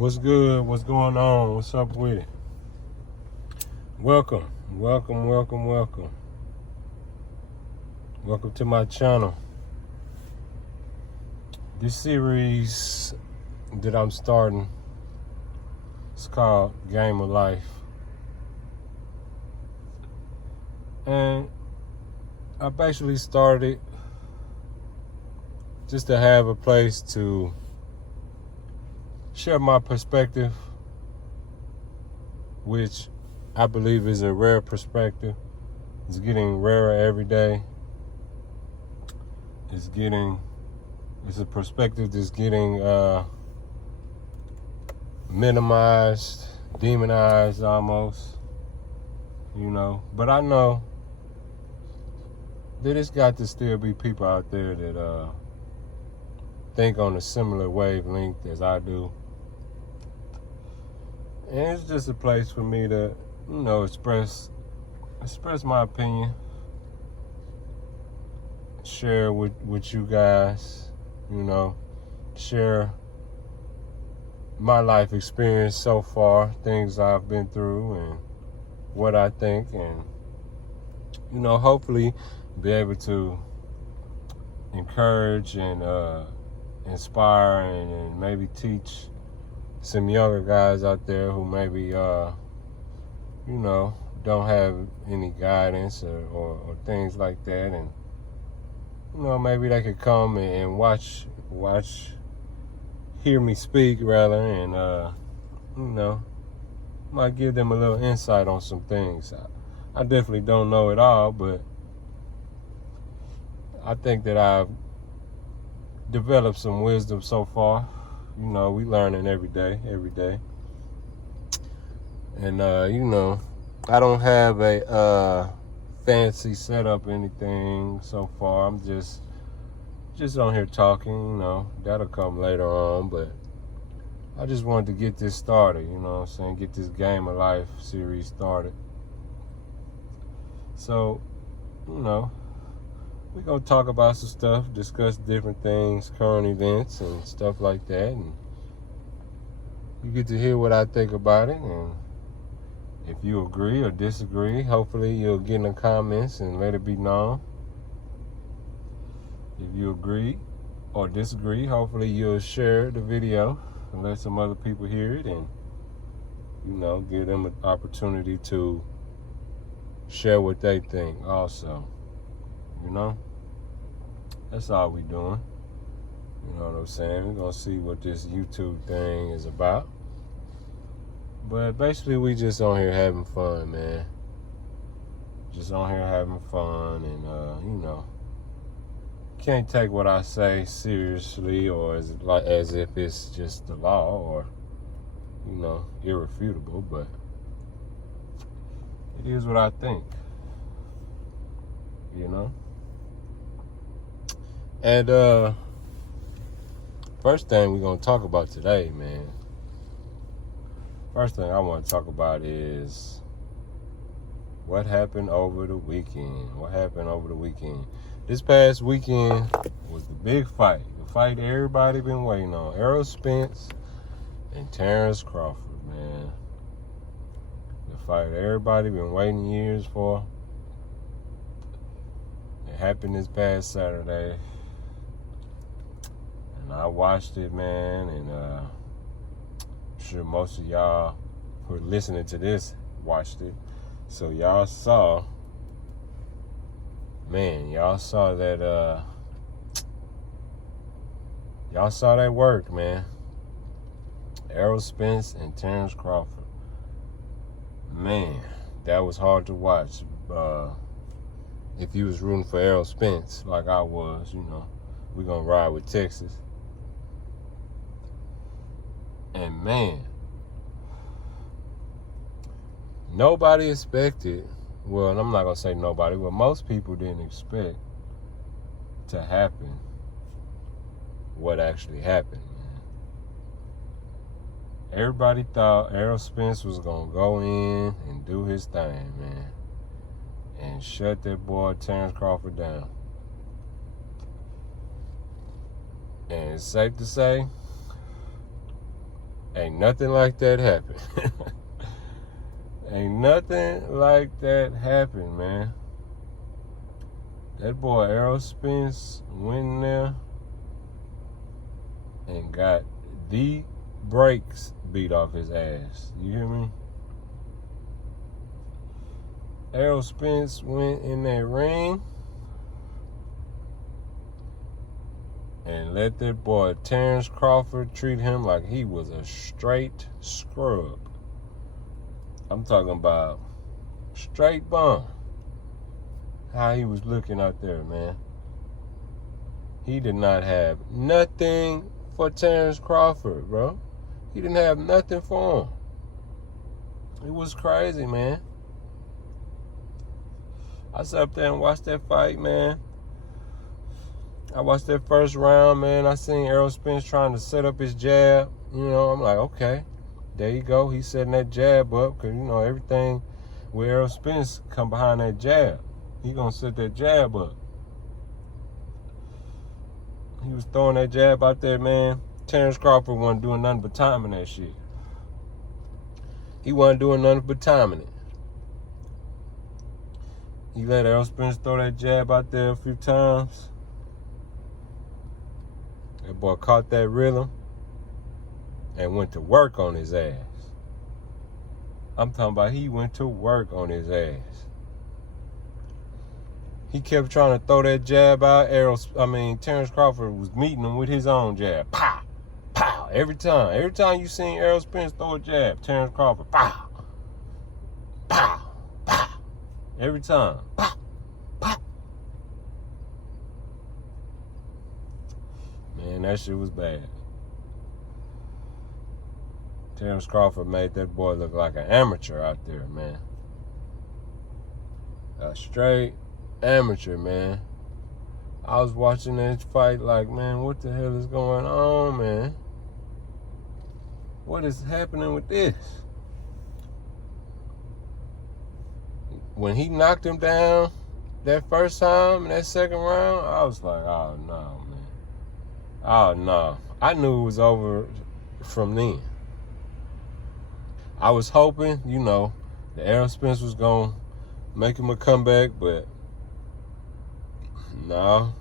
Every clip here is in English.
What's good? What's going on? What's up with it? Welcome to my channel. This series that I'm starting is called Game of Life. And I basically started just to have a place to share my perspective, which I believe is a rare perspective. It's getting rarer every day. It's a perspective that's getting minimized, demonized almost, But I know that it's got to still be people out there that think on a similar wavelength as I do. And it's just a place for me to, express my opinion, share with you guys, share my life experience so far, things I've been through and what I think, and, hopefully be able to encourage and inspire and maybe teach some younger guys out there who maybe, don't have any guidance or things like that. And, maybe they could come and hear me speak rather, and, might give them a little insight on some things. I definitely don't know it all, but I think that I've developed some wisdom so far. We learning every day. And, I don't have a fancy setup or anything so far. I'm just on here talking, That'll come later on, but I just wanted to get this started, get this Game of Life series started. So, we're going to talk about some stuff, discuss different things, current events and stuff like that. And you get to hear what I think about it. And if you agree or disagree, hopefully you'll get in the comments and let it be known. If you agree or disagree, hopefully you'll share the video and let some other people hear it, and, give them an opportunity to share what they think also. That's all we doing. You know what I'm saying? We're going to see what this YouTube thing is about. But basically, we just on here having fun, man. Just on here having fun, and, can't take what I say seriously or as if it's just the law or, irrefutable, but it is what I think, And first thing we're going to talk about today, man. First thing I want to talk about is what happened over the weekend. This past weekend was the big fight. The fight everybody been waiting on. Errol Spence and Terrance Crawford, man. The fight everybody been waiting years for. It happened this past Saturday. And I watched it, man, and I'm sure most of y'all who are listening to this watched it. So y'all saw that work, man. Errol Spence and Terrance Crawford. Man, that was hard to watch. If you was rooting for Errol Spence like I was, we're gonna ride with Texas. And man, nobody expected, well, I'm not going to say nobody, but most people didn't expect to happen what actually happened, man. Everybody thought Errol Spence was going to go in and do his thing, man, and shut that boy Terrance Crawford down. And it's safe to say Ain't nothing like that happen. Ain't nothing like that happen, man. That boy Errol Spence went in there and got the brakes beat off his ass. You hear me? Errol Spence went in that ring and let that boy Terrance Crawford treat him like he was a straight scrub. I'm talking about straight bum. How he was looking out there, man. He did not have nothing for Terrance Crawford, bro. He didn't have nothing for him. It was crazy, man. I sat up there and watched that fight, man. I watched that first round, man. I seen Errol Spence trying to set up his jab. You know, I'm like, okay, there you go. He's setting that jab up because, you know, everything with Errol Spence come behind that jab. He going to set that jab up. He was throwing that jab out there, man. Terrance Crawford wasn't doing nothing but timing that shit. He wasn't doing nothing but timing it. He let Errol Spence throw that jab out there a few times. That boy caught that rhythm and went to work on his ass. I'm talking about he went to work on his ass. He kept trying to throw that jab out. Terrance Crawford was meeting him with his own jab. Pow! Pow! Every time. Every time you seen Errol Spence throw a jab, Terrance Crawford, pow! Pow! Pow! Every time. Pow! Pow! Man, that shit was bad. Terrance Crawford made that boy look like an amateur out there, man. A straight amateur, man. I was watching that fight like, man, what the hell is going on, man? What is happening with this? When he knocked him down that first time in that second round, I was like, oh, no, man. Oh, no. I knew it was over from then. I was hoping, you know, that Errol Spence was going to make him a comeback, but no.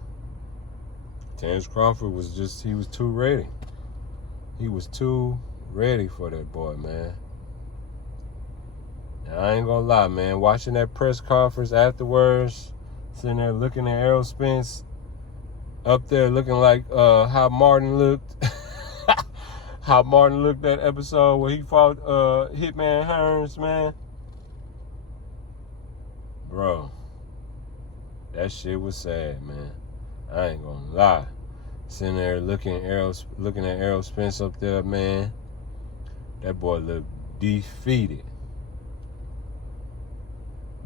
Terrance Crawford was he was too ready. He was too ready for that boy, man. And I ain't gonna lie, man. Watching that press conference afterwards, sitting there looking at Errol Spence up there looking like how Martin looked. How Martin looked that episode where he fought Hitman Hearns, man. Bro, that shit was sad, man. I ain't gonna lie. Sitting there looking at Errol Spence up there, man. That boy looked defeated.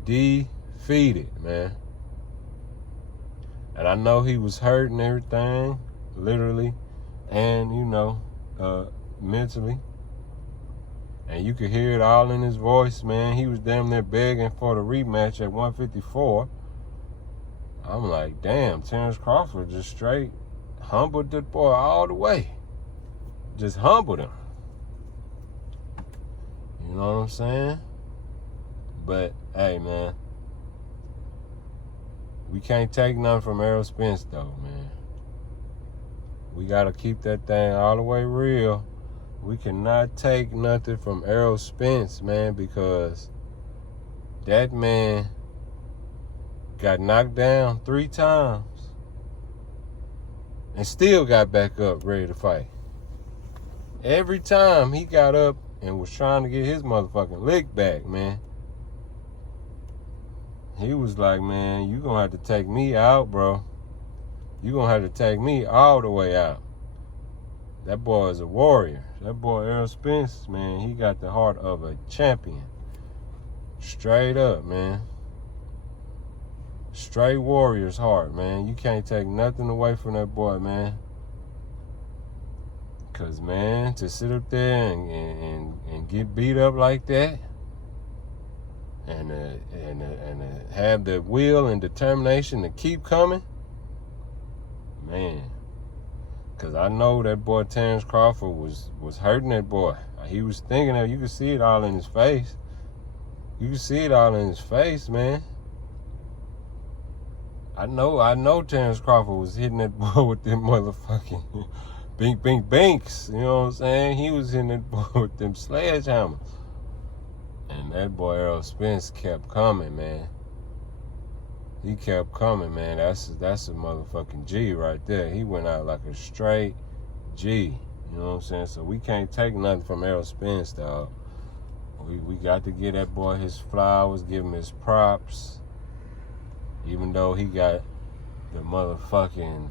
Defeated, man. And I know he was hurt and everything, literally, and, you know, mentally. And you could hear it all in his voice, man. He was damn near begging for the rematch at 154. I'm like, damn, Terrance Crawford just straight humbled that boy all the way. Just humbled him. You know what I'm saying? But, hey, man. We can't take nothing from Errol Spence, though, man. We got to keep that thing all the way real. We cannot take nothing from Errol Spence, man, because that man got knocked down 3 times and still got back up ready to fight. Every time he got up and was trying to get his motherfucking lick back, man, he was like, man, you going to have to take me out, bro. You going to have to take me all the way out. That boy is a warrior. That boy Errol Spence, man, he got the heart of a champion. Straight up, man. Straight warrior's heart, man. You can't take nothing away from that boy, man. Because, man, to sit up there and get beat up like that and have the will and determination to keep coming, man. Because I know that boy Terrance Crawford was hurting that boy. He was thinking that you could see it all in his face. You can see it all in his face, man. I know Terrance Crawford was hitting that boy with them motherfucking bink binks. You know what I'm saying? He was hitting that boy with them sledgehammers. And that boy Errol Spence kept coming, man. He kept coming, man. That's a motherfucking G right there. He went out like a straight G. You know what I'm saying? So we can't take nothing from Errol Spence, dog. We got to give that boy his flowers, give him his props. Even though he got the motherfucking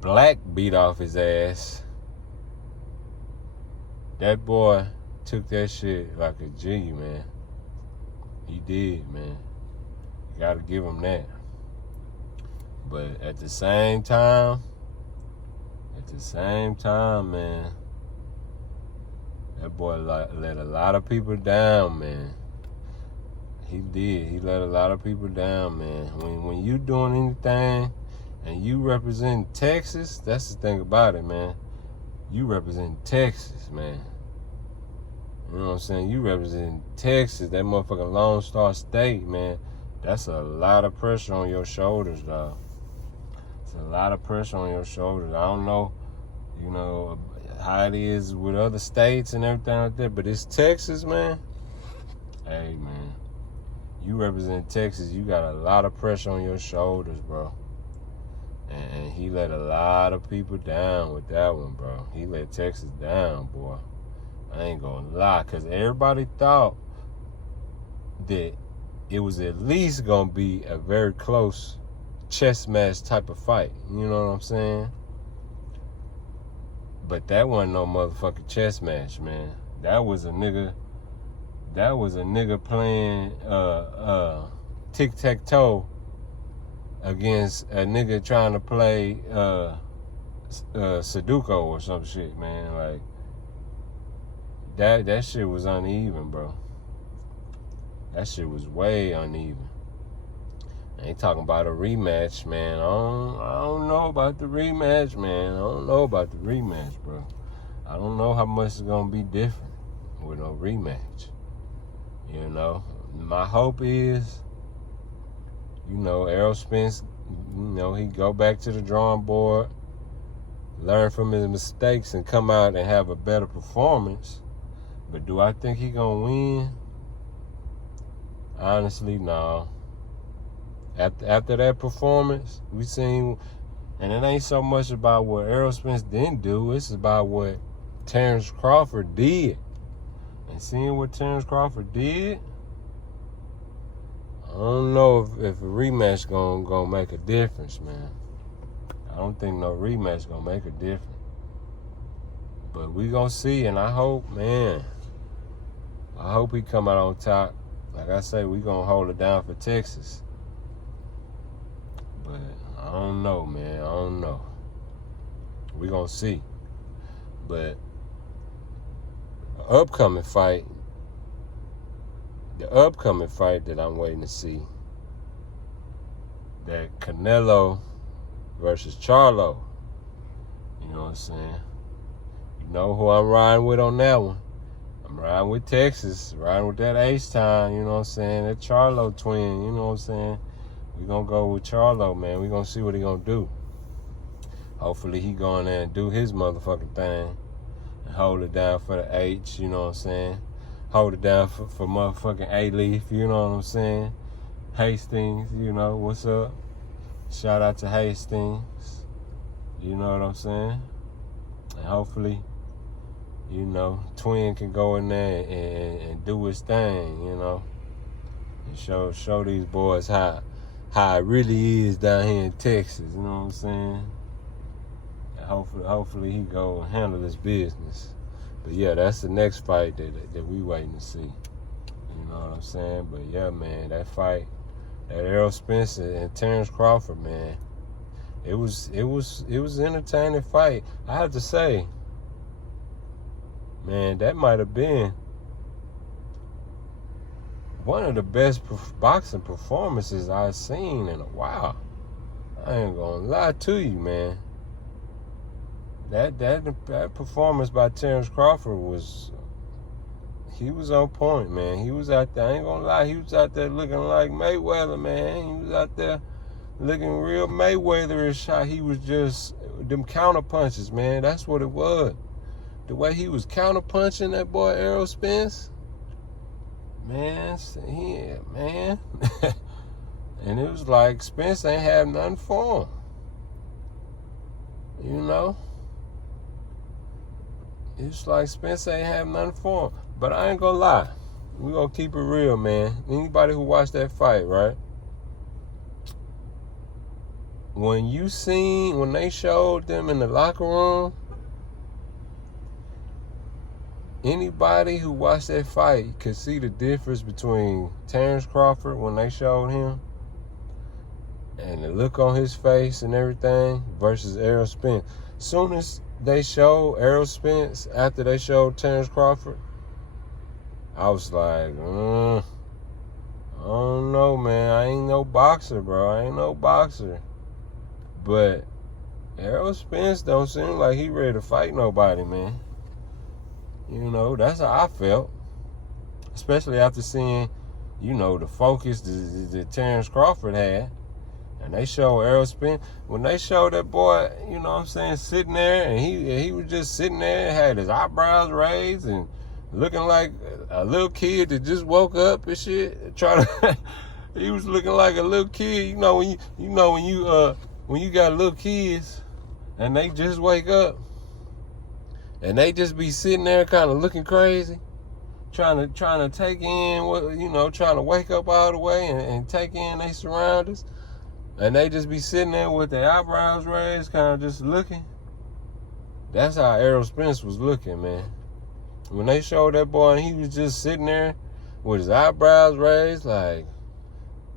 black beat off his ass, that boy took that shit like a G, man. He did, man. You gotta give him that. But at the same time, man, that boy let a lot of people down, man. He did. He let a lot of people down, man. When you doing anything and you represent Texas, that's the thing about it, man. You represent Texas, man. You know what I'm saying? You represent Texas, that motherfucking Lone Star State, man. That's a lot of pressure on your shoulders, dog. It's a lot of pressure on your shoulders. I don't know, you know, how it is with other states and everything like that, but it's Texas, man. Hey, man. You represent Texas, you got a lot of pressure on your shoulders, bro. And he let a lot of people down with that one, bro. He let Texas down, boy. I ain't gonna lie, because everybody thought that it was at least gonna be a very close chess match type of fight. You know what I'm saying? But that wasn't no motherfucking chess match, man. That was a nigga playing tic-tac-toe against a nigga trying to play Sudoku or some shit, man. Like, that shit was uneven, bro. That shit was way uneven. I ain't talking about a rematch, man. I don't know about the rematch, man. I don't know about the rematch, bro. I don't know how much it's gonna be different with no rematch. You know, my hope is, you know, Errol Spence, you know, he go back to the drawing board, learn from his mistakes, and come out and have a better performance. But do I think he gonna win? Honestly, no. After that performance, we seen, and it ain't so much about what Errol Spence didn't do, it's about what Terrance Crawford did. And seeing what Terrance Crawford did, I don't know if a rematch gonna make a difference, man. I don't think no rematch gonna make a difference. But we gonna see, and I hope, man, I hope he come out on top. Like I say, we gonna hold it down for Texas. But I don't know, man. I don't know. We gonna see. But the upcoming fight that I'm waiting to see, that Canelo versus Charlo. You know what I'm saying? You know who I'm riding with on that one. I'm riding with Texas, riding with that H-Time, you know what I'm saying? That Charlo twin, you know what I'm saying? We gonna go with Charlo, man. We gonna see what he gonna do. Hopefully he go in there and do his motherfucking thing and hold it down for the H, you know what I'm saying? Hold it down for motherfucking A-Leaf, you know what I'm saying? Hastings, you know, what's up? Shout out to Hastings, you know what I'm saying? And hopefully, you know, Twin can go in there and do his thing, you know, and show these boys how it really is down here in Texas, you know what I'm saying? And hopefully he go and handle his business. But yeah, that's the next fight that we waiting to see. You know what I'm saying? But yeah, man, that fight, that Errol Spence and Terrance Crawford, man, it was an entertaining fight. I have to say, man, that might have been one of the best boxing performances I've seen in a while. I ain't gonna lie to you, man. that performance by Terrance Crawford he was on point, man. He was out there, I ain't gonna lie, he was out there looking like Mayweather, man. He was out there looking real Mayweatherish, how he was just, them counter punches, man. That's what it was. The way he was counter punching that boy Errol Spence, man, man. And it was like Spence ain't have nothing for him. You know? It's like Spence ain't have nothing for him. But I ain't gonna lie. We gonna keep it real, man. Anybody who watched that fight, right? When they showed them in the locker room, anybody who watched that fight could see the difference between Terrance Crawford when they showed him and the look on his face and everything versus Errol Spence. Soon as they showed Errol Spence after they showed Terrance Crawford, I was like, I don't know, man. I ain't no boxer, bro. I ain't no boxer. But Errol Spence don't seem like he ready to fight nobody, man. You know, that's how I felt. Especially after seeing, you know, the focus that Terrance Crawford had. And they show Errol Spence. When they showed that boy, you know what I'm saying, sitting there, and he was just sitting there, had his eyebrows raised and looking like a little kid that just woke up and shit. He was looking like a little kid. You know when you got little kids and they just wake up and they just be sitting there kind of looking crazy, trying to take in what, you know, trying to wake up all the way and take in their surroundings. And they just be sitting there with their eyebrows raised, kind of just looking. That's how Errol Spence was looking, man. When they showed that boy and he was just sitting there with his eyebrows raised, like,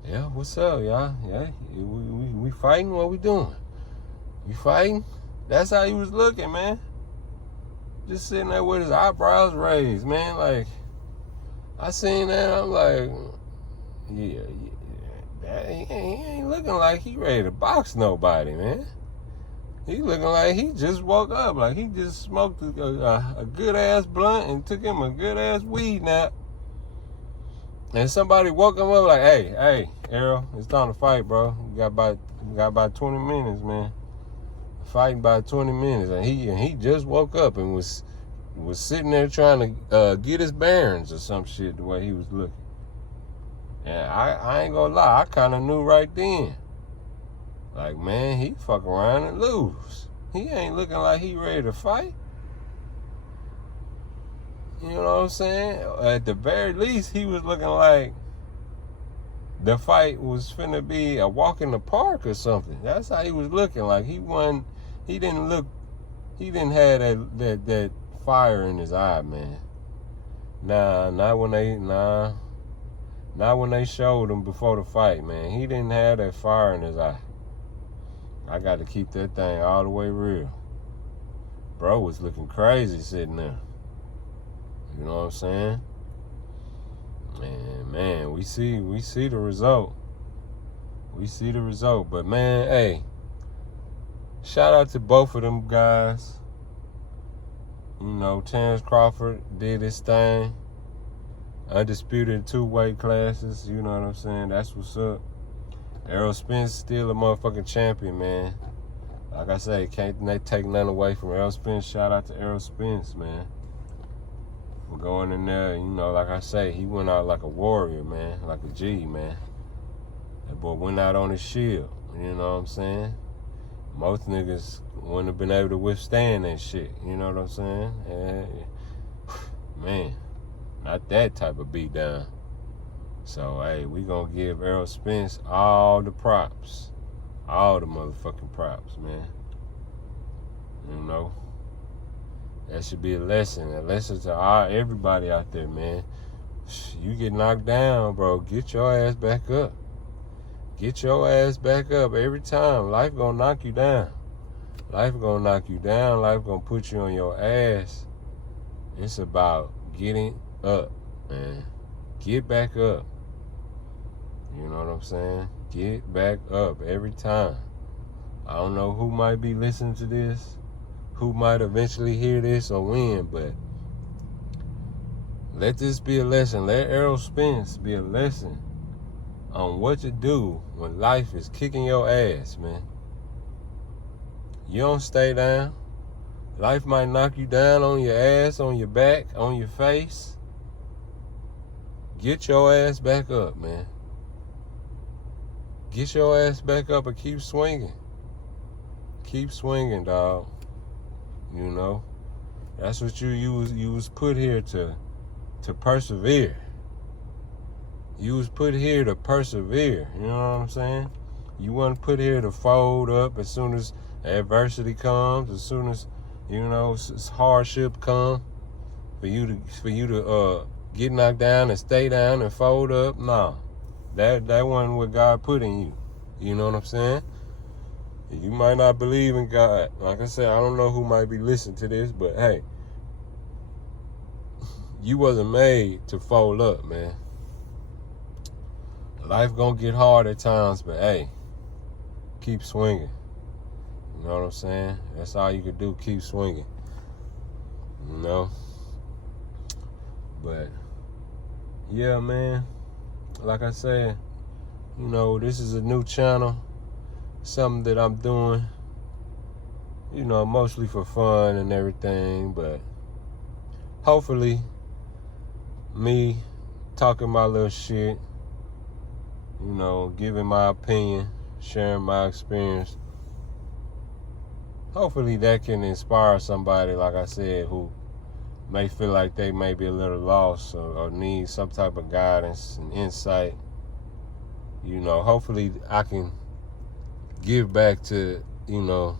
yeah, what's up, y'all? Yeah, we fighting? What we doing? We fighting? That's how he was looking, man. Just sitting there with his eyebrows raised, man. Like, I seen that, I'm like, yeah. He ain't looking like he ready to box nobody, man. He looking like he just woke up, like he just smoked a good-ass blunt and took him a good-ass weed nap. And somebody woke him up like, hey, Errol, it's time to fight, bro. You got about 20 minutes, man. Fighting by 20 minutes. And he just woke up and was sitting there trying to get his bearings or some shit the way he was looking. And I ain't gonna lie, I kind of knew right then. Like, man, he fuck around and lose. He ain't looking like he ready to fight. You know what I'm saying? At the very least, he was looking like the fight was finna be a walk in the park or something. That's how he was looking. Like, he didn't have that fire in his eye, man. Not when they showed him before the fight, man. He didn't have that fire in his eye. I got to keep that thing all the way real. Bro was looking crazy sitting there. You know what I'm saying? Man, we see the result. We see the result. But, man, hey, shout out to both of them guys. You know, Terrance Crawford did his thing. Undisputed 2 weight classes, you know what I'm saying? That's what's up. Errol Spence still a motherfucking champion, man. Like I say, can't take nothing away from Errol Spence. Shout out to Errol Spence, man. For going in there, you know, like I say, he went out like a warrior, man. Like a G, man. That boy went out on his shield, you know what I'm saying? Most niggas wouldn't have been able to withstand that shit, you know what I'm saying? Man. Not that type of beat down. So, hey, we gonna give Errol Spence all the props. All the motherfucking props, man. You know? That should be a lesson. A lesson to everybody out there, man. You get knocked down, bro. Get your ass back up. Get your ass back up every time. Life gonna knock you down. Life gonna knock you down. Life gonna put you on your ass. It's about getting up, man. Get back up. You know what I'm saying? Get back up every time. I don't know who might be listening to this, who might eventually hear this or when, but let this be a lesson. Let Errol Spence be a lesson on what to do when life is kicking your ass, man. You don't stay down. Life might knock you down on your ass, on your back, on your face. Get your ass back up, man. Get your ass back up and keep swinging. Keep swinging, dog. You know, that's what you was put here to persevere. You was put here to persevere. You know what I'm saying? You wasn't put here to fold up as soon as adversity comes, as soon as, you know, hardship come, for you to get knocked down and stay down and fold up. No, that wasn't what God put in you. You know what I'm saying? You might not believe in God. Like I said, I don't know who might be listening to this, but hey, you wasn't made to fold up, man. Life gonna get hard at times, but hey, keep swinging. You know what I'm saying? That's all you can do, keep swinging. You know? But, yeah, man. Like I said, you know, this is a new channel. Something that I'm doing, you know, mostly for fun and everything. But hopefully, me talking my little shit, you know, giving my opinion, sharing my experience, hopefully that can inspire somebody, like I said, who may feel like they may be a little lost or need some type of guidance and insight. You know, hopefully I can give back to, you know,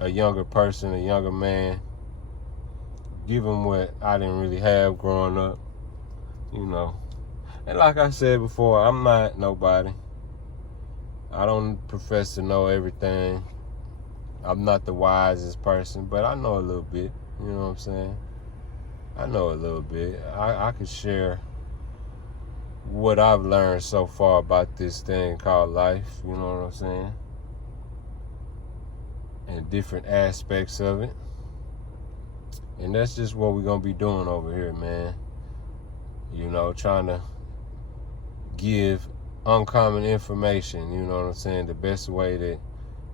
a younger person, a younger man, give him what I didn't really have growing up, you know. And like I said before, I'm not nobody. I don't profess to know everything. I'm not the wisest person, but I know a little bit. You know what I'm saying? I know a little bit. I could share what I've learned so far about this thing called life. You know what I'm saying? And different aspects of it. And that's just what we're going to be doing over here, man. You know, trying to give uncommon information, you know what I'm saying, the best way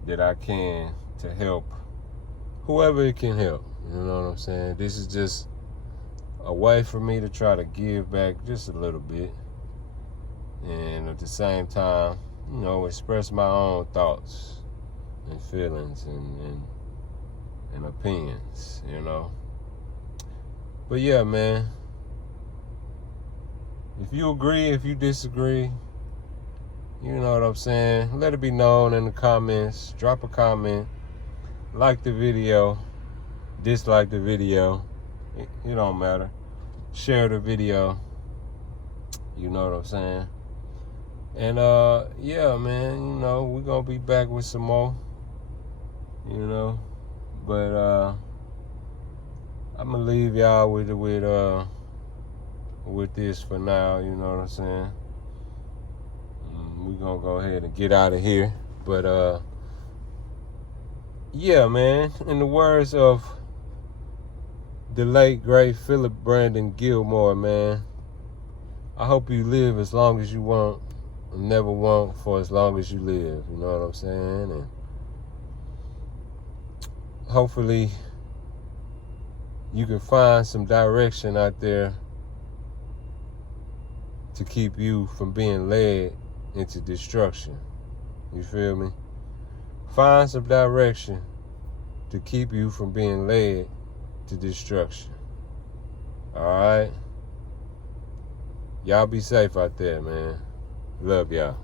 that I can to help whoever it can help, you know what I'm saying. This is just a way for me to try to give back just a little bit, and at the same time, you know, express my own thoughts and feelings and opinions, you know. But yeah, man, if you agree, if you disagree, you know what I'm saying, let it be known in the comments. Drop a comment, like the video, dislike the video, it don't matter. Share the video, you know what I'm saying. And yeah, man, you know, we're gonna be back with some more, you know. But I'm gonna leave y'all with this for now, you know what I'm saying. We're gonna go ahead and get out of here. But yeah, man, in the words of the late great Philip Brandon Gilmore, man, I hope you live as long as you want and never want for as long as you live, you know what I'm saying. And hopefully you can find some direction out there to keep you from being led into destruction. You feel me? Find some direction to keep you from being led to destruction. Alright? Y'all be safe out there, man. Love y'all.